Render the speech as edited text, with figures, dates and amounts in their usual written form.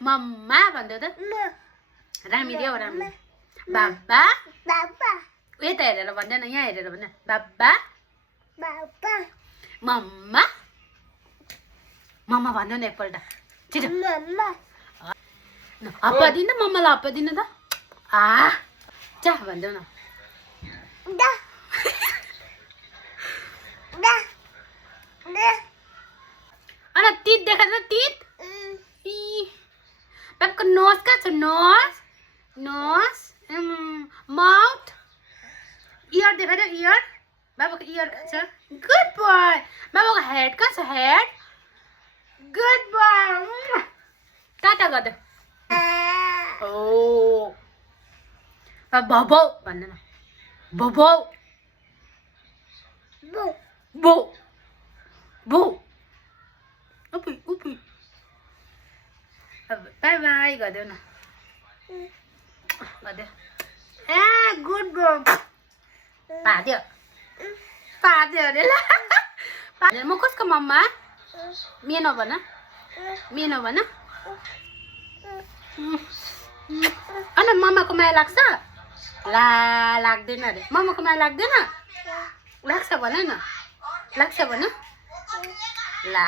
मम्मा भन्दै त रामी देऊ रामी बाबा यता हेरेर भन्दैन यहाँ हेरेर भन्न बाबा मम्मा मम्मा भन्नु न एकपल्ट छिटो हप्पा दिनु मम्मालाई हप्पा दिनु त चा भन्देऊ न अनि तित देखाएर तित बाबाको नोज कहाँ छ नोज नोज माउथ इयर देखाएर इयर बाबाको इयर कहाँ छ गुड बोय बाबाको हेड कहाँ छ हेड गुड बोय टाटा गर्दै ओ भबौ भन्नु न भबौ बो बो उपी उपी बाई बाई गरिदेऊ न गरिदेऊ ए गुड बो पादियो पादियो अरे ल म कसको मम्मा मेनो भन मेनो भन अनि मम्माको माया लाग्छ ला लाग्दैन अरे मम्माको माया लाग्दैन लाग्छ भन न लाग्छ भन ला